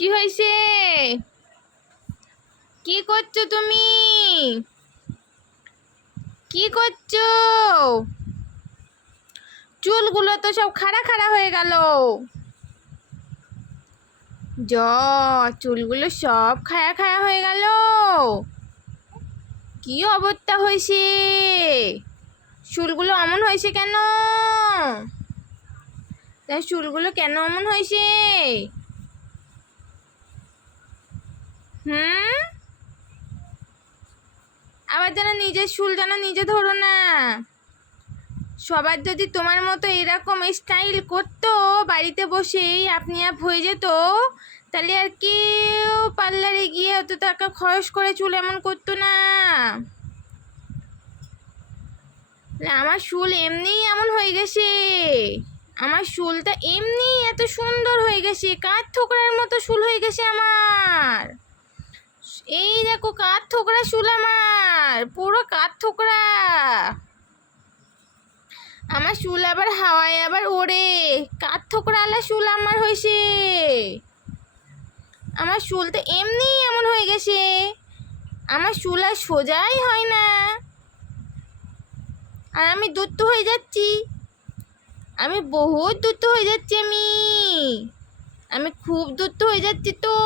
কি হয়েছে? কি করছো তুমি? কি করছো? চুলগুলো তো সব খাড়া খাড়া হয়ে গেল। চুলগুলো সব খায়া খায়া হয়ে গেল। কি অবস্থা হয়েছে? চুলগুলো অমন হয়েছে কেন? তাই চুলগুলো কেন অমন হয়েছে? আবার যেন নিজের চুল যেন নিজে ধরো না। সবার যদি তোমার মতো এরকম স্টাইল করতো বাড়িতে বসেই আপনি আপ হয়ে যেত, তাহলে আর কেউ পার্লারে গিয়ে অত টাকা খরচ করে চুল এমন করতো না। আমার চুল এমনিই এমন হয়ে গেছে। আমার চুলটা এমনি এত সুন্দর হয়ে গেছে, কাঠ ঠোকরার মতো চুল হয়ে গেছে আমার। এই দেখো কাঠ ঠোকরা চুল, আমার পুরো কাঠ ঠোকরা। আমার চুল আবার হাওয়ায় আবার ওড়ে, কাঠ ঠোকরালা চুল আমার হয়েছে। আমার চুলটা এমনি এমন হয়ে গেছে, আমার চুল আর সোজাই হয় না। আর আমি দ্রুত হয়ে যাচ্ছি, আমি বহুত দ্রুত হয়ে যাচ্ছি, আমি খুব দ্রুত হয়ে যাচ্ছি তো।